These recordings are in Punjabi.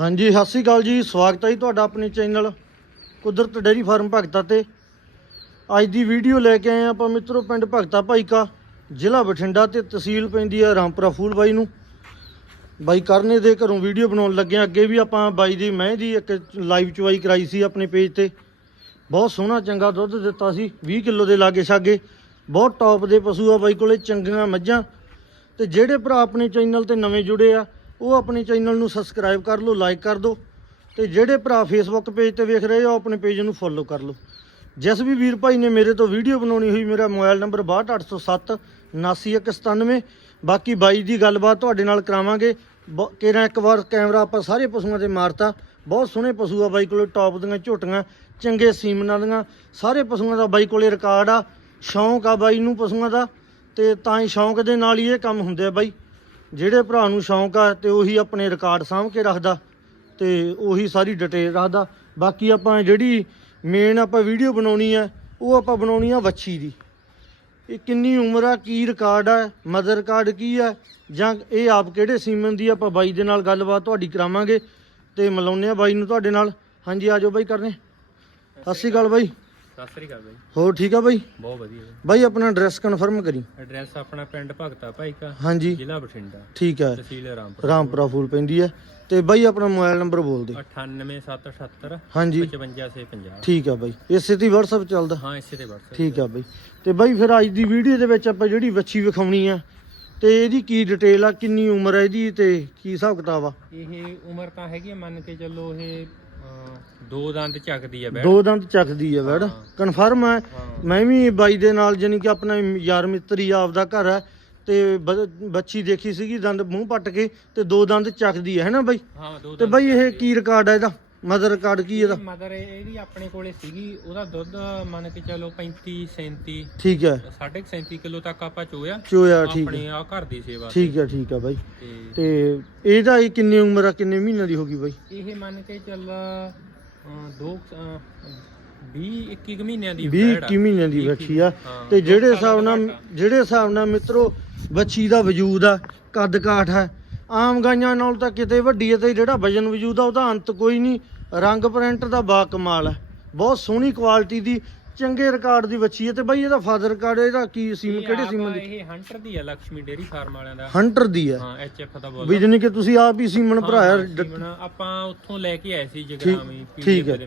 ਹਾਂਜੀ, ਸਤਿ ਸ਼੍ਰੀ ਅਕਾਲ ਜੀ। ਸਵਾਗਤ ਹੈ ਜੀ ਤੁਹਾਡਾ ਆਪਣੇ ਚੈਨਲ ਕੁਦਰਤ ਡੇਰੀ ਫਾਰਮ ਭਗਤਾ ਤੇ। ਅੱਜ ਦੀ ਵੀਡੀਓ ਲੈ ਕੇ ਆਏ ਹਾਂ ਆਪਾਂ ਮਿੱਤਰੋ ਪਿੰਡ ਭਗਤਾ ਭਾਈਕਾ, ਜ਼ਿਲ੍ਹਾ ਬਠਿੰਡਾ ਤੇ ਤਹਿਸੀਲ ਪੈਂਦੀ ਹੈ ਰਾਮਪੁਰਾ ਫੂਲ ਬਾਈ ਨੂੰ। ਬਾਈ ਕਰਨੇ ਦੇ ਘਰੋਂ ਵੀਡੀਓ ਬਣਾਉਣ ਲੱਗੇ ਅੱਗੇ ਵੀ ਆਪਾਂ ਬਾਈ ਦੀ ਮੈਂ ਦੀ ਇੱਕ ਲਾਈਵ ਚੁਆਈ ਕਰਾਈ ਸੀ ਆਪਣੇ ਪੇਜ ਤੇ। ਬਹੁਤ ਸੋਹਣਾ ਚੰਗਾ ਦੁੱਧ ਦਿੱਤਾ ਸੀ 20 ਕਿਲੋ ਦੇ ਲਾਗੇ ਛਾਗੇ। ਬਹੁਤ ਟੌਪ ਦੇ ਪਸ਼ੂ ਆ ਬਾਈ ਕੋਲੇ, ਚੰਗੀਆਂ ਮੱਝਾਂ। ਤੇ ਜਿਹੜੇ ਭਰਾ ਆਪਣੇ ਚੈਨਲ ਤੇ ਨਵੇਂ ਜੁੜੇ ਆ ਉਹ ਆਪਣੇ ਚੈਨਲ ਨੂੰ ਸਬਸਕ੍ਰਾਈਬ ਕਰ ਲਓ ਲਾਈਕ ਕਰ ਦਿਓ ਤੇ ਜਿਹੜੇ ਭਰਾ ਫੇਸਬੁੱਕ ਪੇਜ ਤੇ ਵੇਖ ਰਹੇ ਆ, ਉਹ ਆਪਣੇ ਪੇਜ ਨੂੰ ਫੋਲੋ ਕਰ ਲਓ। ਜਿਸ ਵੀ ਵੀਰ ਭਾਈ ਨੇ ਮੇਰੇ ਤੋਂ ਵੀਡੀਓ ਬਣਾਉਣੀ ਹੋਈ, ਮੇਰਾ ਮੋਬਾਈਲ ਨੰਬਰ 62807 79197 ਬਾਕੀ ਬਾਈ ਦੀ ਗੱਲਬਾਤ ਤੁਹਾਡੇ ਨਾਲ ਕਰਾਵਾਂਗੇ। ਬ- ਕੇਰਾਂ ਇੱਕ ਵਾਰ ਕੈਮਰਾ ਆਪਾਂ ਸਾਰੇ ਪਸ਼ੂਆਂ ਤੇ ਮਾਰਤਾ। ਬਹੁਤ ਸੋਹਣੇ ਪਸ਼ੂ ਆ ਬਾਈ ਕੋਲੇ ਟੌਪ ਦੀਆਂ ਝੋਟੀਆਂ, ਚੰਗੇ ਸੀਮਨਾਂ ਦੀਆਂ। ਸਾਰੇ ਪਸ਼ੂਆਂ ਦਾ ਬਾਈ ਕੋਲੇ ਰਿਕਾਰਡ ਆ। ਸ਼ੌਂਕ ਆ ਬਾਈ ਨੂੰ ਪਸ਼ੂਆਂ ਦਾ। ਤੇ ਤਾਂ ਹੀ ਸ਼ੌਂਕ ਦੇ ਨਾਲ ਹੀ ਇਹ ਕੰਮ ਹੁੰਦੇ ਆ ਬਾਈ। ਜਿਹੜੇ ਭਰਾ ਨੂੰ ਸ਼ੌਂਕ ਆ ਤੇ ਉਹੀ ਆਪਣੇ ਰਿਕਾਰਡ ਸਾਂਭ ਕੇ ਰੱਖਦਾ ਤੇ ਉਹੀ ਸਾਰੀ ਡਿਟੇਲ ਰੱਖਦਾ। ਬਾਕੀ ਆਪਾਂ ਜਿਹੜੀ ਮੇਨ ਆਪਾਂ ਵੀਡੀਓ ਬਣਾਉਣੀ ਆ, ਉਹ ਆਪਾਂ ਬਣਾਉਣੀ ਆ ਵੱਛੀ ਦੀ। ਇਹ ਕਿੰਨੀ ਉਮਰ ਆ, ਕੀ ਰਿਕਾਰਡ ਆ ਮਦਰ ਰਿਕਾਰਡ ਕੀ ਆ, ਜਾਂ ਇਹ ਆਪ ਕਿਹੜੇ ਸੀਮਨ ਦੀ ਆਪਾਂ ਬਾਈ ਦੇ ਨਾਲ ਗੱਲਬਾਤ ਤੁਹਾਡੀ ਕਰਾਵਾਂਗੇ ਤੇ ਮਿਲਾਉਂਦੇ ਆ ਬਾਈ ਨੂੰ ਤੁਹਾਡੇ ਨਾਲ। ਹਾਂਜੀ ਆਜੋ ਬਾਈ ਕਰਨੇ। ਸਤਿ ਸ਼੍ਰੀ ਅਕਾਲ ਬਾਈ। ਸਤਿ ਸ੍ਰੀ ਅਕਾਲ ਬਾਈ। ਹੋਰ ਠੀਕ ਆ ਬਾਈ? ਬਹੁਤ ਵਧੀਆ। ਬਾਈ ਆਪਣਾ ਐਡਰੈਸ ਕਨਫਰਮ ਕਰੀ। ਐਡਰੈਸ ਆਪਣਾ ਪਿੰਡ ਭਗਤਾ ਭਾਈ ਕਾ ਹਾਂਜੀ। ਜ਼ਿਲ੍ਹਾ ਬਠਿੰਡਾ। ਠੀਕ ਹੈ ਤਹਿਸੀਲ ਰਾਮਪੁਰ। ਰਾਮਪੁਰਾ ਫੂਲ ਪੈਂਦੀ ਹੈ ਤੇ ਬਾਈ ਆਪਣਾ ਮੋਬਾਈਲ ਨੰਬਰ ਬੋਲ ਦੇ। 98778 ਹਾਂਜੀ। 5550 ਠੀਕ ਆ ਬਾਈ। ਇਸੇ ਤੇ WhatsApp ਚੱਲਦਾ। ਹਾਂ ਇਸੇ ਤੇ WhatsApp ਠੀਕ ਆ ਬਾਈ। ਤੇ ਬਾਈ ਫਿਰ ਅੱਜ ਦੀ ਵੀਡੀਓ ਦੇ ਵਿੱਚ ਆਪਾਂ ਜਿਹੜੀ ਵੱਛੀ ਵਿਖਾਉਣੀ ਆ ਤੇ ਇਹਦੀ ਕੀ ਡਿਟੇਲ ਆ ਕਿੰਨੀ ਉਮਰ ਹੈ ਇਹਦੀ ਤੇ ਕੀ ਹਿਸਾਬ ਕਿਤਾਬ ਆ? ਇਹ ਉਮਰ ਤਾਂ ਹੈਗੀ ਆ, ਮੰਨ ਕੇ ਚੱਲੋ ਇਹ ਦੋ ਦੰਦ ਚੱਕਦੀ ਆ ਬੈਠ। ਦੋ ਦੰਦ ਚੱਕਦੀ ਆ ਹਾਂ। ਕਨਫਰਮ ਹੈ। ਮੈਂ ਵੀ ਬਾਈ ਦੇ ਨਾਲ ਜਾਨੀ ਕਿ ਆਪਣਾ ਯਾਰ ਮਿੱਤਰੀ ਆਪਦਾ ਘਰ ਹੈ ਤੇ ਬੱਚੀ ਦੇਖੀ ਸੀਗੀ ਦੰਦ ਮੂੰਹ ਪੱਟ ਕੇ ਤੇ ਦੋ ਦੰਦ ਚੱਕਦੀ ਹੈ ਹੈਨਾ ਬਾਈ? ਤੇ ਬਾਈ ਇਹ ਕੀ ਰਿਕਾਰਡ ਹੈ ਇਹਦਾ? ਮਦਰ ਰਿਕਾਰਡ ਕੀ ਇਹਦਾ? ਮਦਰ ਇਹਦੀ ਆਪਣੇ ਕੋਲੇ ਸੀਗੀ। ਉਹਦਾ ਦੁੱਧ ਮੰਨ ਕੇ ਚੱਲੋ 35 37 ਠੀਕ ਹੈ 37 ਕਿਲੋ ਤੱਕ ਆਪਾਂ ਚੋਇਆ। ਚੋਇਆ ਠੀਕ ਆਪਣੇ ਆ ਘਰ ਦੀ ਸੇਵਾ ਠੀਕ ਹੈ ਠੀਕ ਹੈ ਬਾਈ। ਤੇ ਇਹਦਾ ਇਹ ਕਿੰਨੀ ਉਮਰ ਆ ਕਿੰਨੇ ਮਹੀਨਿਆਂ ਦੀ ਹੋਗੀ ਬਾਈ? ਇਹ ਮੰਨ ਕੇ ਚੱਲ ਦੋ ਅਹ, 20 21 ਮਹੀਨਿਆਂ ਦੀ 20 ਵੈੜ ਆ। 21 ਮਹੀਨਿਆਂ ਦੀ ਬੱਚੀ ਆ। ਹਾਂ, ਤੇ ਜਿਹੜੇ ਹਿਸਾਬ ਨਾਲ ਜਿਹੜੇ ਹਿਸਾਬ ਨਾਲ ਮਿੱਤਰੋ ਬੱਚੀ ਦਾ ਵਜੂਦ ਆ ਕੱਦ ਕਾਠ ਹੈ ਆਮ ਗਾਈਆਂ ਨਾਲ ਤਾਂ ਕਿਤੇ ਵੱਡੀ ਹੈ ਤੇ ਜਿਹੜਾ ਵਜਨ ਵਜੂਦ ਆ ਉਹਦਾ ਅੰਤ ਕੋਈ ਨਹੀਂ। ਰੰਗ ਪ੍ਰਿੰਟ ਦਾ ਬਾ ਕਮਾਲ ਹੈ ਬਹੁਤ ਸੋਹਣੀ ਕੁਆਲਿਟੀ ਦੀ ਚੰਗੇ ਰਿਕਾਰਡ ਦੀ ਵੱਛੀ ਹੈ ਤੇ ਬਾਈ ਇਹਦਾ ਫਾਦਰ ਰਿਕਾਰਡ ਇਹਦਾ ਕੀ ਸੀਮ ਕਿਹੜੇ ਸੀਮਨ ਦੀ? ਇਹ ਹੰਟਰ ਦੀ ਹੈ ਲక్ష్ਮੀ ਡੇਰੀ ਫਾਰਮ ਵਾਲਿਆਂ ਦਾ। ਹੰਟਰ ਦੀ ਹੈ? ਹਾਂ ਐਚ ਐਫ ਦਾ ਬੋਲ ਵੀ ਜਾਨੀ ਕਿ ਤੁਸੀਂ ਆਪ ਹੀ ਸੀਮਨ ਭਰਾਇਆ ਆਪਾਂ ਉੱਥੋਂ ਲੈ ਕੇ ਆਏ ਸੀ ਜਗਰਾਮੀ ਠੀਕ ਹੈ।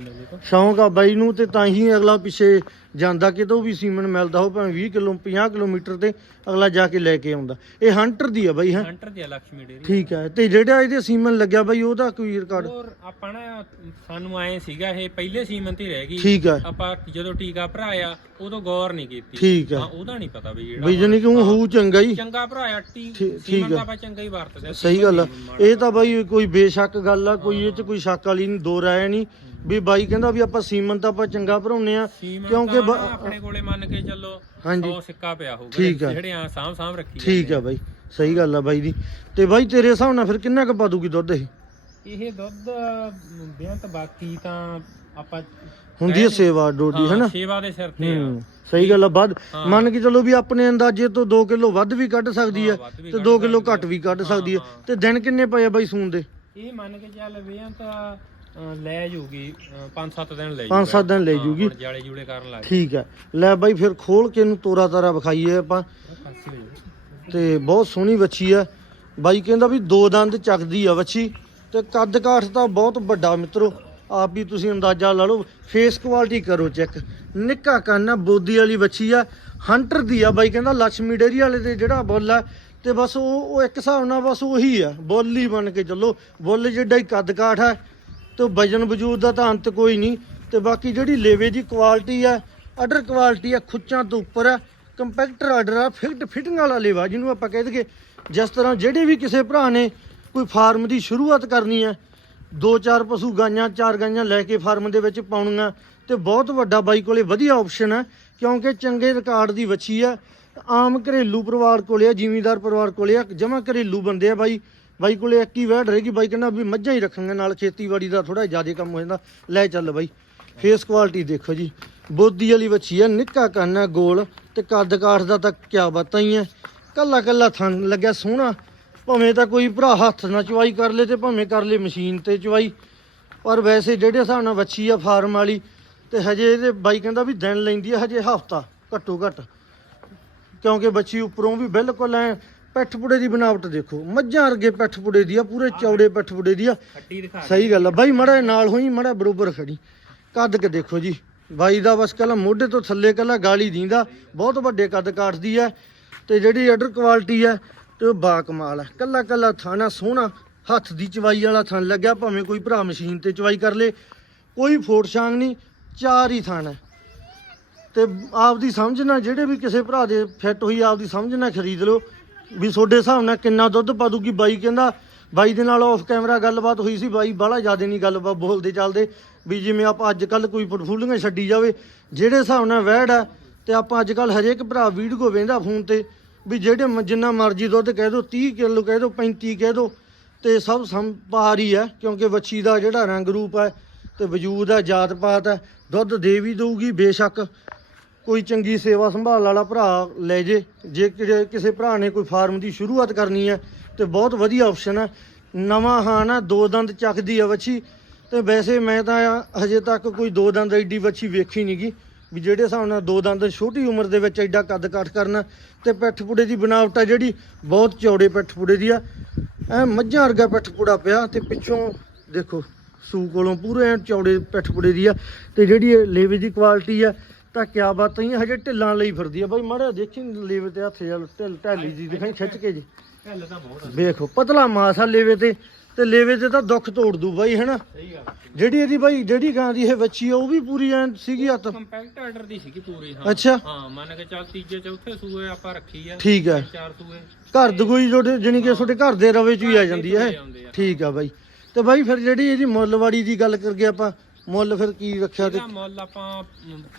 ਸ਼ੌਂਕ ਆ ਬਾਈ ਨੂੰ ਤੇ ਤਾਂ ਹੀ ਅਗਲਾ ਪਿੱਛੇ ਜਾਂਦਾ ਕਿਤੋਂ ਵੀ ਸੀਮਨ ਮਿਲਦਾ ਹੋ ਭਾਵੇਂ 20 ਕਿਲੋ 50 ਕਿਲੋਮੀਟਰ ਤੇ ਅਗਲਾ ਜਾ ਕੇ ਲੈ ਕੇ ਆਉਂਦਾ। ਇਹ ਹੰਟਰ ਦੀ ਹੈ ਬਾਈ ਹੈ? ਹੰਟਰ ਦੀ ਹੈ ਲక్ష్ਮੀ ਡੇਰੀ ਠੀਕ ਹੈ ਤੇ ਜਿਹੜਾ ਇਹਦੇ ਸੀਮਨ ਲੱਗਿਆ ਬਾਈ ਉਹਦਾ ਕੋਈ ਰਿਕਾਰਡ ਹੋਰ ਆਪਾਂ ਨਾ ਸਾਨੂੰ ਆਏ ਸੀਗਾ ਇਹ ਪਹਿਲੇ ਸੀਮਨ ਤੇ ਰਹਿ ਗਈ। ਠੀਕ ਹੈ। ਆਪਾਂ ਜਦੋਂ ਟੀਕਾ ਭਰਾਇਆ ਉਦੋਂ ਗੌਰ ਨਹੀਂ ਕੀਤੀ। ਠੀਕ ਹਾਂ ਉਹਦਾ ਨਹੀਂ ਪਤਾ ਵੀ ਜਿਹੜਾ ਬਈ ਜਾਣੀ ਕਿ ਉਹ ਹੋਊ ਚੰਗਾ ਹੀ। ਚੰਗਾ ਭਰਾਇਆ ਟੀ ਠੀਕ- ਠੀਕ ਸੀਮਨ ਆ। ਆਪਾਂ ਚੰਗਾ ਹੀ ਵਰਤਦੇ ਆ, ਸਹੀ ਗੱਲ ਆ। ਇਹ ਤਾਂ ਬਾਈ ਕੋਈ ਬੇਸ਼ੱਕ ਗੱਲ ਆ ਕੋਈ ਇਹ ਚ ਕੋਈ ਸ਼ੱਕ ਵਾਲੀ ਨਹੀਂ ਦੋ ਰਾਏ ਨਹੀਂ ਵੀ ਬਾਈ ਕਹਿੰਦਾ ਵੀ ਆਪਾਂ ਸੀਮਨ ਤਾਂ ਆਪਾਂ ਚੰਗਾ ਭਰਾਉਨੇ ਆ ਕਿਉਂਕਿ ਕਿਉਂਕਿ ਬ- ਆਪਣੇ ਕੋਲੇ ਮੰਨ ਕੇ ਚੱਲੋ ਹਾਂਜੀ। ਉਹ ਸਿੱਕਾ ਪਿਆ ਹੋਊਗਾ ਠੀਕ ਆ। ਜਿਹੜੇ ਆ ਸਾਂਭ ਸਾਂਭ ਰੱਖੀ ਠੀਕ ਆ ਬਾਈ ਸਹੀ ਗੱਲ ਆ ਬਾਈ ਦੀ। ਤੇ ਬਾਈ ਤੇਰੇ ਹਿਸਾਬ ਨਾਲ ਫਿਰ ਕਿੰਨਾ ਕੁ ਪਾ ਦੂਗੀ ਦੁੱਧ ਇਹ? ਇਹ ਦੁੱਧ ਬੇਅੰਤ ਬਾਕੀ ਤਾਂ ਆਪਾਂ ਹੁੰਦੀ ਹੈ ਸੇਵਾ ਡੋਡੀ ਹਾਂ, ਹੈਨਾ? ਸੇਵਾ ਦੇ ਸਿਰ ਤੇ ਆ। ਹੂੰ ਸਹੀ ਗੱਲ ਆ ਵੱਧ। ਮੰਨ ਕੇ ਚੱਲੋ ਵੀ ਆਪਣੇ ਅੰਦਾਜ਼ੇ ਤੋਂ 2 ਕਿਲੋ ਵੱਧ ਵੀ ਕੱਢ ਸਕਦੀ ਹੈ ਹਾਂ, ਵੱਧ ਵੀ ਤੇ ਕੱਢ 2 ਕਿਲੋ ਘੱਟ ਵੀ ਕੱਢ ਸਕਦੀ ਹੈ। ਤੇ ਦਿਨ ਕਿੰਨੇ ਪਏ ਆ ਬਾਈ ਸੂਣ ਦੇ? ਇਹ ਮੰਨ ਕੇ ਚੱਲ ਬੇਅੰਤ ਅ, ਲੈ ਜੂਗੀ 5-7 ਦਿਨ ਲੈ ਪੰਜ ਸੱਤ ਦਿਨ ਲੈ ਜੂਗੀ। ਹੁਣ ਜਾਲੇ ਜੂਲੇ ਕਰਨ ਲੱਗ ਠੀਕ ਹੈ। ਲੈ ਬਾਈ ਫਿਰ ਖੋਲ ਕੇ ਇਹਨੂੰ ਤੋਰਾ ਤਾਰਾ ਵਿਖਾਈਏ ਆਪਾਂ। ਤੇ ਬਹੁਤ ਸੋਹਣੀ ਵੱਛੀ ਆ। ਬਾਈ ਕਹਿੰਦਾ ਵੀ ਦੋ ਦੰਦ ਚੱਕਦੀ ਆ ਵੱਛੀ। ਤੇ ਕੱਦ ਕਾਠ ਤਾਂ ਬਹੁਤ ਵੱਡਾ ਮਿੱਤਰੋ। ਆਪ ਵੀ ਤੁਸੀਂ ਅੰਦਾਜ਼ਾ ਲਾ ਲਓ ਫੇਸ ਕੁਆਲਿਟੀ ਕਰੋ ਚੈੱਕ ਨਿੱਕਾ ਕੰਨ ਆ, ਬੋਦੀ ਵਾਲੀ ਵੱਛੀ ਆ ਹੰਟਰ ਦੀ ਆ ਬਾਈ, ਕਹਿੰਦਾ ਲక్ష్ਮੀ ਡੇਰੀ ਵਾਲੇ ਦੇ ਜਿਹੜਾ ਬੁੱਲ ਆ, ਤੇ ਬਸ ਉਹ ਉਹ ਇੱਕ ਹਿਸਾਬ ਨਾਲ ਬਸ ਉਹੀ ਆ, ਬੁੱਲ ਹੀ ਬਣ ਕੇ ਚੱਲੋ। ਬੁੱਲ ਜਿੱਡਾ ਹੀ ਕੱਦ ਕਾਠ ਆ, ਤੇ ਵਜਨ ਵਜੂਦ ਦਾ ਤਾਂ ਅੰਤ ਕੋਈ ਨਹੀਂ। ਤੇ ਬਾਕੀ ਜਿਹੜੀ ਲੇਵੇ ਦੀ ਕੁਆਲਿਟੀ ਆ ਆਰਡਰ ਕੁਆਲਿਟੀ ਆ, ਖੁੱਚਾਂ ਤੋਂ ਉੱਪਰ ਆ ਕੰਪੈਕਟਰ ਆਰਡਰ ਆ ਫਿਟ ਫਿਟਿੰਗ ਵਾਲਾ ਲੇਵਾ, ਜਿਹਨੂੰ ਆਪਾਂ ਕਹਿ ਦਈਏ। ਜਿਸ ਤਰ੍ਹਾਂ ਜਿਹੜੇ ਵੀ ਕਿਸੇ ਭਰਾ ਨੇ ਕੋਈ ਫਾਰਮ ਦੀ ਸ਼ੁਰੂਆਤ ਕਰਨੀ ਹੈ ਦੋ ਚਾਰ ਪਸ਼ੂ ਗਾਈਆਂ, ਚਾਰ ਗਾਈਆਂ ਲੈ ਕੇ ਫਾਰਮ ਦੇ ਵਿੱਚ ਪਾਉਣੀਆਂ ਤੇ ਬਹੁਤ ਵੱਡਾ ਬਾਈ ਕੋਲੇ ਵਧੀਆ ਆਪਸ਼ਨ ਹੈ, ਕਿਉਂਕਿ ਚੰਗੇ ਰਿਕਾਰਡ ਦੀ ਵੱਛੀ ਆ ਆਮ ਘਰੇਲੂ ਪਰਿਵਾਰ ਕੋਲੇ ਆ, ਜ਼ਿਮੀਂਦਾਰ ਪਰਿਵਾਰ ਕੋਲੇ ਆ, ਜਮਾ ਘਰੇਲੂ ਬੰਦੇ ਆ ਬਾਈ। ਬਾਈ ਕੋਲੇ ਇੱਕ ਹੀ ਵੈੜ ਰਹੇਗੀ, ਬਾਈ ਕਹਿੰਦਾ ਵੀ ਮੱਝਾਂ ਹੀ ਰੱਖਾਂਗੇ, ਨਾਲ ਖੇਤੀਬਾੜੀ ਦਾ ਥੋੜਾ ਜ਼ਿਆਦਾ ਕੰਮ ਹੋ ਜਾਂਦਾ। ਲੈ ਚੱਲ ਬਾਈ ਫੇਸ ਕੁਆਲਿਟੀ ਦੇਖੋ ਜੀ। ਬੋਦੀ ਵਾਲੀ ਵੱਛੀ ਆ ਨਿੱਕਾ ਕੰਨ ਆ ਗੋਲ ਤੇ ਕੱਦ ਕਾਠ ਦਾ ਤਾਂ ਕਿਆ ਬਾਤਾਂ ਹੀ ਆ ਕੱਲਾ ਕੱਲਾ ਥਣ ਲੱਗਿਆ ਸੋਹਣਾ। ਭਾਵੇਂ ਤਾਂ ਕੋਈ ਭਰਾ ਹੱਥ ਨਾਲ ਚਵਾਈ ਕਰ ਲੇ ਤੇ ਭਾਵੇਂ ਕਰ ਲੇ ਮਸ਼ੀਨ ਤੇ ਚਵਾਈ ਪਰ ਵੈਸੇ ਜਿਹੜੇ ਹਿਸਾਬ ਨਾਲ ਵੱਛੀ ਆ ਫਾਰਮ ਵਾਲੀ ਤੇ ਹਜੇ ਇਹਦੇ ਬਾਈ ਕਹਿੰਦਾ ਵੀ ਦਿਨ ਲੈਂਦੀ ਆ ਹਜੇ ਹਫਤਾ ਘੱਟੋ ਘੱਟ। ਕਿਉਂਕਿ ਬੱਚੀ ਉੱਪਰੋਂ ਵੀ ਬਿਲਕੁਲ ਐ ਪੈਠ ਪੁੜੇ ਦੀ ਬਣਾਵਟ ਦੇਖੋ। ਮੱਝਾਂ ਵਰਗੇ ਪੈਠ ਪੁੜੇ ਦੀ ਆ ਪੂਰੇ ਚੌੜੇ ਪੈਠ ਪੁੜੇ ਦੀ ਆ। ਸਹੀ ਗੱਲ ਆ। ਬਾਈ ਮੜਾ ਨਾਲ ਹੋਈ ਮੜਾ ਬਰੋਬਰ ਖੜੀ। ਕੱਦ ਕੇ ਦੇਖੋ ਜੀ। ਬਾਈ ਦਾ ਬਸ ਕੱਲਾ ਮੋਢੇ ਤੋਂ ਥੱਲੇ ਕੱਲਾ ਗਾਲੀ ਦੀਂਦਾ। ਬਹੁਤ ਵੱਡੇ ਕੱਦ ਕਾਟਦੀ ਆ। ਤੇ ਜਿਹੜੀ ਆਰਡਰ ਕੁਆਲਿਟੀ ਆ ਤੇ ਉਹ ਬਾ ਕਮਾਲ ਆ। ਕੱਲਾ ਕੱਲਾ ਥਾਣਾ ਸੋਹਣਾ, ਹੱਥ ਦੀ ਚਵਾਈ ਵਾਲਾ ਥਣ ਲੱਗਿਆ, ਭਾਵੇਂ ਕੋਈ ਭਰਾ ਮਸ਼ੀਨ ਤੇ ਚਵਾਈ ਕਰ ਲੇ। ਕੋਈ ਫੋਟ ਛਾਂਗ ਨਹੀਂ ਚਾਰ ਹੀ ਥਣ ਹੈ ਤੇ ਆਪਦੀ ਸਮਝ ਨਾਲ ਜਿਹੜੇ ਵੀ ਕਿਸੇ ਭਰਾ ਦੇ ਫਿੱਟ ਹੋਈ, ਆਪਦੀ ਸਮਝ ਨਾਲ ਖਰੀਦ ਲਓ। ਵੀ ਤੁਹਾਡੇ ਹਿਸਾਬ ਨਾਲ ਕਿੰਨਾ ਦੁੱਧ ਪਾ ਦੂਗੀ ਬਾਈ ਕਹਿੰਦਾ, ਬਾਈ ਦੇ ਨਾਲ ਆਫ ਕੈਮਰਾ ਗੱਲਬਾਤ ਹੋਈ ਸੀ, ਬਾਈ ਬਾਹਲਾ ਜ਼ਿਆਦਾ ਨਹੀਂ ਗੱਲਬਾਤ ਬੋਲਦੇ ਚੱਲਦੇ। ਵੀ ਜਿਵੇਂ ਆਪਾਂ ਅੱਜ ਕੱਲ ਕੋਈ ਪਟਫੂਲੀਆਂ ਛੱਡੀ ਜਾਵੇ, ਜਿਹੜੇ ਹਿਸਾਬ ਨਾਲ ਵਹਿੜ ਆ, ਤੇ ਆਪਾਂ ਅੱਜ ਕੱਲ ਹਰੇਕ ਭਰਾ ਵੀਡੀਓ ਵੇਂਦਾ ਫੋਨ ਤੇ। ਵੀ ਜਿਹੜੇ ਮ- ਜਿੰਨਾ ਮਰਜ਼ੀ ਦੁੱਧ ਕਹਿ ਦੋ 30 ਕਿਲੋ ਕਹਿ ਦੋ 35 ਕਹਿ ਦੋ, ਤੇ ਸਭ ਸੰਪਾਰ ਹੀ ਹੈ ਕਿਉਂਕਿ ਵੱਛੀ ਦਾ ਜਿਹੜਾ ਰੰਗ ਰੂਪ ਹੈ ਤੇ ਵਜੂਦ ਹੈ ਜਾਤ ਪਾਤ ਹੈ, ਦੁੱਧ ਦੇ ਵੀ ਦਊਗੀ ਬੇਸ਼ੱਕ। ਕੋਈ ਚੰਗੀ ਸੇਵਾ ਸੰਭਾਲ ਵਾਲਾ ਭਰਾ ਲੈ ਜੇ ਜੇ ਕਿਤੇ- ਕਿਸੇ ਭਰਾ ਨੇ ਕੋਈ ਫਾਰਮ ਦੀ ਸ਼ੁਰੂਆਤ ਕਰਨੀ ਹੈ, ਤੇ ਬਹੁਤ ਵਧੀਆ ਆਪਸ਼ਨ ਹੈ। ਨਵਾਂ ਹਾਂ ਨਾ ਦੋ ਦੰਦ ਚੱਕਦੀ ਆ ਵੱਛੀ, ਤੇ ਵੈਸੇ ਮੈਂ ਤਾਂ ਹਜੇ ਤੱਕ ਕੋਈ ਦੋ ਦੰਦ ਐਡੀ ਵੱਛੀ ਵੇਖੀ ਨਹੀਂਗੀ ਵੀ ਜਿਹੜੇ ਹਿਸਾਬ ਨਾਲ ਦੋ ਦੰਦ ਛੋਟੀ ਉਮਰ ਦੇ ਵਿੱਚ ਐਡਾ ਕੱਦ ਕਾਠ ਕਰਨਾ ਤੇ ਪਿੱਠ ਪੁੜੇ ਦੀ ਬਣਾਵਟ ਆ ਜਿਹੜੀ ਬਹੁਤ ਚੌੜੇ ਪਿੱਠ ਪੁੜੇ ਦੀ ਆ। ਐ ਮੱਝਾਂ ਵਰਗਾ ਪਿੱਠ ਪੁੜਾ ਪਿਆ ਤੇ ਪਿੱਛੋਂ ਦੇਖੋ ਸੂ ਕੋਲੋਂ ਪੂਰੇ ਐਨ ਚੌੜੇ ਪਿੱਠ ਪੁੜੇ ਦੀ ਆ ਤੇ ਜਿਹੜੀ ਇਹ ਲੇਵੇ ਦੀ ਕੁਆਲਿਟੀ ਆ ਤਾਂ ਕਿਆ ਬਾਤ ਹੀ ਹਜੇ ਢਿੱਲਾਂ ਲਈ ਫਿਰਦੀ ਆ। ਬਾਈ ਮਾੜਾ ਦੇਖੀ ਲੇਵੇ ਤੇ ਹੱਥ ਜਲ ਢਿੱਲ ਢੈਲੀ ਦੀ ਦਿਖਾਈ ਖਿੱਚ ਕੇ ਜੀ। ਢੱਲ ਤਾਂ ਬਹੁਤ ਆ। ਵੇਖੋ ਪਤਲਾ ਮਾਸ ਆ ਲੇਵੇ ਤੇ। ਤੇ ਲੇਵੇ ਤੇ ਤਾਂ ਦੁੱਖ ਤੋੜ ਦੂ ਬਾਈ ਹੈਨਾ? ਸਹੀ ਗੱਲ ਜਿਹੜੀ ਇਹਦੀ ਬਾਈ ਜਿਹੜੀ ਗਾਂ ਦੀ ਇਹ ਬੱਚੀ ਆ ਉਹ ਵੀ ਪੂਰੀ ਐ ਸੀਗੀ ਹੱਥ। ਕੰਪੈਕਟ ਆਰਡਰ ਦੀ ਸੀਗੀ ਪੂਰੀ ਹਾਂ। ਅੱਛਾ। ਹਾਂ ਮੰਨ ਕੇ ਚੱਲ ਤੀਜੇ ਚੌਥੇ ਸੂਏ ਆਪਾਂ ਰੱਖੀ ਆ। ਠੀਕ ਹੈ ਚਾਰ ਸੂਏ। ਘਰ ਦਗੋਈ ਤੁਹਾਡੇ ਜਾਣੀ ਕਿ ਤੁਹਾਡੇ ਘਰ ਦੇ ਰਵੇ ਚ ਹੀ ਆ ਜਾਂਦੀ ਆ ਠੀਕ ਆ ਬਾਈ। ਤੇ ਬਾਈ ਫਿਰ ਜਿਹੜੀ ਇਹਦੀ ਮੁੱਲਵਾੜੀ ਦੀ ਗੱਲ ਕਰਗੇ ਆਪਾਂ ਮੁੱਲ ਫਿਰ ਕੀ ਰੱਖਿਆ ਤੇ ਮੁੱਲ ਆਪਾਂ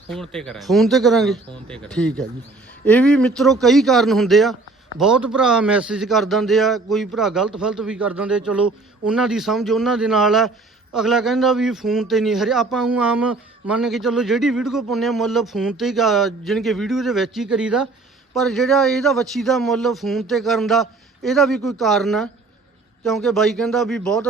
ਫੋਨ ਤੇ ਕਰਾਂਗੇ। ਫੋਨ ਤੇ ਕਰਾਂਗੇ? ਫੋਨ ਤੇ ਕਰਾਂਗੇ। ਠੀਕ ਹੈ ਜੀ। ਇਹ ਵੀ ਮਿੱਤਰੋ ਕਈ ਕਾਰਨ ਹੁੰਦੇ ਆ। ਬਹੁਤ ਭਰਾ ਮੈਸੇਜ ਕਰ ਦਿੰਦੇ ਆ, ਕੋਈ ਭਰਾ ਗਲਤ ਫਲਤ ਵੀ ਕਰ ਦਿੰਦੇ ਚਲੋ ਉਹਨਾਂ ਦੀ ਸਮਝ ਉਹਨਾਂ ਦੇ ਨਾਲ ਆ। ਅਗਲਾ ਕਹਿੰਦਾ ਵੀ ਫੋਨ ਤੇ ਨਹੀਂ ਹਰੇ ਆਪਾਂ ਉਹ ਆਮ ਮੰਨ ਕੇ ਚਲੋ ਜਿਹੜੀ ਵੀਡੀਓ ਪਾਉਂਦੇ ਆ, ਮੁੱਲ ਫੋਨ ਤੇ ਹੀ ਜਾਣੀ ਕਿ ਵੀਡੀਓ ਦੇ ਵਿੱਚ ਹੀ ਕਰੀਦਾ। ਪਰ ਜਿਹੜਾ ਇਹਦਾ ਵੱਛੀ ਦਾ ਮੁੱਲ ਫੋਨ ਤੇ ਕਰਨ ਦਾ, ਇਹਦਾ ਵੀ ਕੋਈ ਕਾਰਨ ਆ। ਕਿਉਂਕਿ ਬਾਈ ਕਹਿੰਦਾ ਵੀ ਬਹੁਤ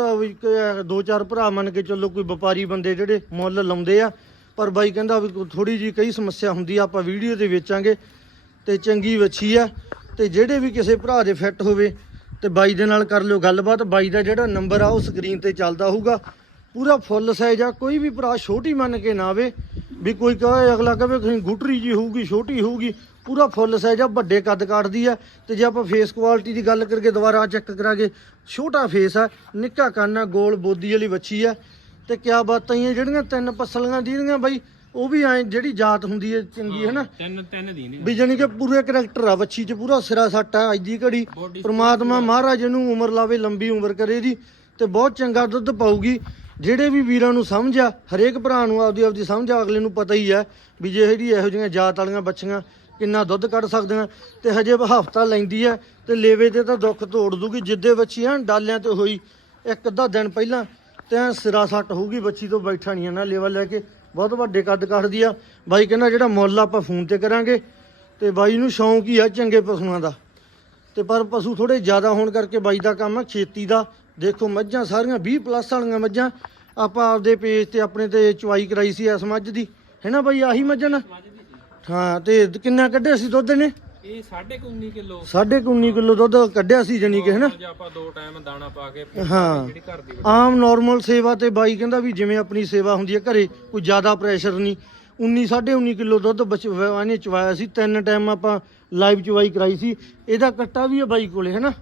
ਦੋ ਚਾਰ ਭਰਾ ਮੰਨ ਕੇ ਚੱਲੋ ਕੋਈ ਵਪਾਰੀ ਬੰਦੇ ਜਿਹੜੇ ਮੁੱਲ ਲਾਉਂਦੇ ਆ। ਪਰ ਬਾਈ ਕਹਿੰਦਾ ਵੀ ਥੋੜੀ ਜੀ ਕਈ ਸਮੱਸਿਆ ਹੁੰਦੀ ਆ, ਆਪਾਂ ਵੀਡੀਓ ਤੇ ਵੇਚਾਂਗੇ ਤੇ ਚੰਗੀ ਵੱਛੀ ਆ। ਤੇ ਜਿਹੜੇ ਵੀ ਕਿਸੇ ਭਰਾ ਦੇ ਫਿੱਟ ਹੋਵੇ ਤੇ ਬਾਈ ਦੇ ਨਾਲ ਕਰ ਲਿਓ ਗੱਲਬਾਤ। ਬਾਈ ਦਾ ਜਿਹੜਾ ਨੰਬਰ ਆ, ਉਹ ਸਕਰੀਨ ਤੇ ਚੱਲਦਾ ਹੋਊਗਾ। ਪੂਰਾ ਫੁੱਲ ਸਾਈਜ਼ ਆ, ਕੋਈ ਵੀ ਭਰਾ ਛੋਟੀ ਮੰਨ ਕੇ ਨਾ ਆਵੇ ਵੀ ਕੋਈ ਕਹੇ, ਅਗਲਾ ਕਹੇ ਕਿ ਗੁੱਟਰੀ ਜੀ ਹੋਊਗੀ, ਛੋਟੀ ਹੋਊਗੀ। ਪੂਰਾ ਫੁੱਲ ਸਾਈਜ਼ ਆ, ਵੱਡੇ ਕੱਦ ਕਾਟਦੀ ਆ। ਤੇ ਜੇ ਆਪਾਂ ਫੇਸ ਕੁਆਲਿਟੀ ਦੀ ਗੱਲ ਕਰਕੇ ਦੁਬਾਰਾ ਚੈੱਕ ਕਰਾਂਗੇ, ਛੋਟਾ ਫੇਸ ਆ, ਨਿੱਕਾ ਕੰਨ ਆ, ਗੋਲ ਬੋਦੀ ਵਾਲੀ ਵੱਛੀ ਆ। ਤੇ ਕਿਆ ਬਾਤਾਂ ਹੀ ਜਿਹੜੀਆਂ ਤਿੰਨ ਪਸਲੀਆਂ ਦੀਦੀਆਂ ਬਾਈ ਉਹ ਵੀ ਐ ਜਿਹੜੀ ਜਾਤ ਹੁੰਦੀ ਹੈ ਚੰਗੀ ਹੈ ਨਾ ਤਿੰਨ ਤਿੰਨ ਦੀ ਨਹੀਂ ਵੀ ਜਾਣੀ ਕਿ ਪੂਰੇ ਕਰੈਕਟਰ ਆ ਬੱਚੀ 'ਚ ਪੂਰਾ ਸਿਰਾ ਸੱਟ ਆ ਅੱਜ ਦੀ ਘੜੀ ਪ੍ਰਮਾਤਮਾ ਮਹਾਰਾਜ ਨੂੰ ਉਮਰ ਲਾਵੇ ਲੰਬੀ ਉਮਰ ਕਰੇ ਦੀ ਤੇ ਬਹੁਤ ਚੰਗਾ ਦੁੱਧ ਪਾਊਗੀ। ਜਿਹੜੇ ਵੀ ਵੀਰਾਂ ਨੂੰ ਸਮਝ ਆ ਹਰੇਕ ਭਰਾ ਨੂੰ ਆਪਦੀ ਆਪਦੀ ਸਮਝ ਆ ਅਗਲੇ ਨੂੰ ਪਤਾ ਹੀ ਆ ਵੀ ਜਿਹੜੀ ਇਹੋ ਜਿਹੀਆਂ ਜਾਤ ਵਾਲੀਆਂ ਬੱਚੀਆਂ ਕਿੰਨਾ ਦੁੱਧ ਕੱਢ ਸਕਦੀਆਂ ਤੇ ਹਜੇ ਹਫਤਾ ਲੈਂਦੀ ਆ ਤੇ ਲੇਵੇ ਤੇ ਤਾਂ ਦੁੱਖ ਤੋੜ ਦੂਗੀ ਜਿੱਦੇ ਬੱਚੀ ਆ ਡਾਲਿਆਂ ਤੇ ਹੋਈ ਇੱਕ ਅੱਧਾ ਦਿਨ ਪਹਿਲਾਂ ਤੇ ਸਿਰਾ ਸੱਟ ਹੋਊਗੀ ਬੱਚੀ ਤੋਂ ਬੈਠਾ ਨਹੀਂ ਨਾ ਲੇਵਾ ਲੈ ਕੇ ਬਹੁਤ ਵੱਡੇ ਕੱਦ ਕੱਢਦੀ ਆ। ਬਾਈ ਕਹਿੰਦਾ ਜਿਹੜਾ ਮੁੱਲ ਆਪਾਂ ਫੋਨ ਤੇ ਕਰਾਂਗੇ, ਤੇ ਬਾਈ ਨੂੰ ਸ਼ੌਂਕ ਹੀ ਆ ਚੰਗੇ ਪਸ਼ੂਆਂ ਦਾ। ਤੇ ਪਰ ਪਸ਼ੂ ਥੋੜੇ ਜ਼ਿਆਦਾ ਹੋਣ ਕਰਕੇ ਬਾਈ ਦਾ ਕੰਮ ਆ ਖੇਤੀ ਦਾ। ਦੇਖੋ ਮੱਝਾਂ ਸਾਰੀਆਂ 20 ਪਲੱਸ ਵਾਲੀਆਂ ਮੱਝਾਂ, ਆਪਾਂ ਆਪਦੇ ਪੇਜ ਤੇ ਆਪਣੇ ਤੇ ਚੁਆਈ ਕਰਾਈ ਸੀ ਇਸ ਮੱਝ ਦੀ। ਹੈਨਾ ਬਾਈ, ਆਹੀ ਮੱਝਾਂ ਨਾ? ਹਾਂ, ਤੇ ਕਿੰਨਾ ਕੱਢਿਆ ਸੀ ਦੁੱਧ ਨੇ ਇਹ 19.5 ਕਿਲੋ 19.5 ਕਿਲੋ ਦੁੱਧ ਕੱਢਿਆ ਸੀ ਜਾਨੀ ਕਿ ਹੈਨਾ? ਜੇ ਆਪਾਂ ਦੋ ਟਾਈਮ ਦਾਣਾ ਪਾ ਕੇ ਹਾਂ। ਜਿਹੜੀ ਘਰ ਦੀ ਆਮ ਨਾਰਮਲ ਸੇਵਾ ਤੇ ਬਾਈ ਕਹਿੰਦਾ ਵੀ ਜਿਵੇਂ ਆਪਣੀ ਸੇਵਾ ਹੁੰਦੀ ਹੈ ਘਰੇ ਕੋਈ ਜ਼ਿਆਦਾ ਪ੍ਰੈਸ਼ਰ ਨਹੀਂ। 19 19.5 ਕਿਲੋ ਦੁੱਧ ਇਹਨੇ ਚਵਾਇਆ ਸੀ ਤਿੰਨ ਟਾਈਮ ਆਪਾਂ ਲਾਈਵ ਚਵਾਈ ਕਰਾਈ ਸੀ। ਇਹਦਾ ਕੱਟਾ ਵੀ ਹੈ ਬਾਈ ਕੋਲੇ ਹੈਨਾ?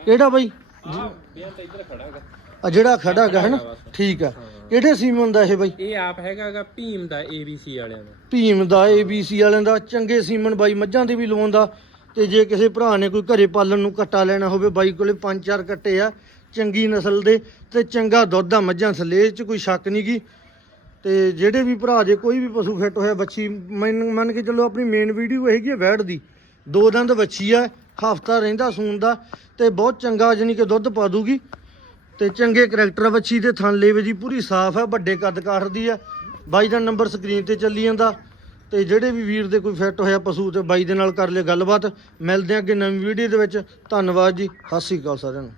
ਕਿਹੜਾ ਬਾਈ? ਆ ਜਿਹੜਾ ਖੜਾ ਹੈਗਾ ਹੈਨਾ? ਠੀਕ ਆ। ਕਿਹੜੇ ਸੀਮਨ ਦਾ ਇਹ ਬਾਈ? ਇਹ ਆਪ ਹੈਗਾਗਾ ਭੀਮ ਦਾ ABC ਵਾਲਿਆਂ ਦਾ। ਭੀਮ ਦਾ ABC ਵਾਲਿਆਂ ਦਾ ਚੰਗੇ ਸੀਮਨ ਬਾਈ ਮੱਝਾਂ ਦੇ ਵੀ ਲਵਾਉਂਦਾ। ਤੇ ਜੇ ਕਿਸੇ ਭਰਾ ਨੇ ਕੋਈ ਘਰੇ ਪਾਲਣ ਨੂੰ ਕੱਟਾ ਲੈਣਾ ਹੋਵੇ ਬਾਈ ਕੋਲੇ ਪੰਜ ਚਾਰ ਕੱਟੇ ਆ ਚੰਗੀ ਨਸਲ ਦੇ ਤੇ ਚੰਗਾ ਦੁੱਧ ਆ ਮੱਝਾਂ ਥੱਲੇ ਇਹ ਚ ਕੋਈ ਸ਼ੱਕ ਨਹੀਂ ਗੀ। ਤੇ ਜਿਹੜੇ ਵੀ ਭਰਾ ਜੇ ਕੋਈ ਵੀ ਪਸ਼ੂ ਫਿੱਟ ਹੋਇਆ ਬੱਚੀ ਮੰਨ ਮੰਨ ਕੇ ਚੱਲੋ ਆਪਣੀ ਮੇਨ ਵੀਡੀਓ ਹੈਗੀ ਹੈ ਵੈੜ ਦੀ। ਦੋ ਦੰਦ ਬੱਚੀ ਆ ਹਫਤਾ ਰਹਿੰਦਾ ਸੂਣ ਦਾ ਤੇ ਬਹੁਤ ਚੰਗਾ ਜਾਨੀ ਕਿ ਦੁੱਧ ਪਾ ਦੂਗੀ। ਤੇ ਚੰਗੇ ਕਰੈਕਟਰ ਵੱਛੀ ਦੇ ਥਣ ਲੇਵੇ ਦੀ ਪੂਰੀ ਸਾਫ਼ ਹੈ ਵੱਡੇ ਕੱਦ ਕਾਠ ਦੀ ਆ। ਬਾਈ ਦਾ ਨੰਬਰ ਸਕਰੀਨ ਤੇ ਚੱਲੀ ਜਾਂਦਾ। ਤੇ ਜਿਹੜੇ ਵੀ ਵੀਰ ਦੇ ਕੋਈ ਫਿੱਟ ਹੋਇਆ ਪਸ਼ੂ ਤੇ ਬਾਈ ਦੇ ਨਾਲ ਕਰ ਲਿਆ ਗੱਲਬਾਤ। ਮਿਲਦੇ ਆ ਅੱਗੇ ਨਵੀਂ ਵੀਡੀਓ ਦੇ ਵਿੱਚ। ਧੰਨਵਾਦ ਜੀ, ਸਤਿ ਸ੍ਰੀ ਅਕਾਲ ਸਾਰਿਆਂ ਨੂੰ।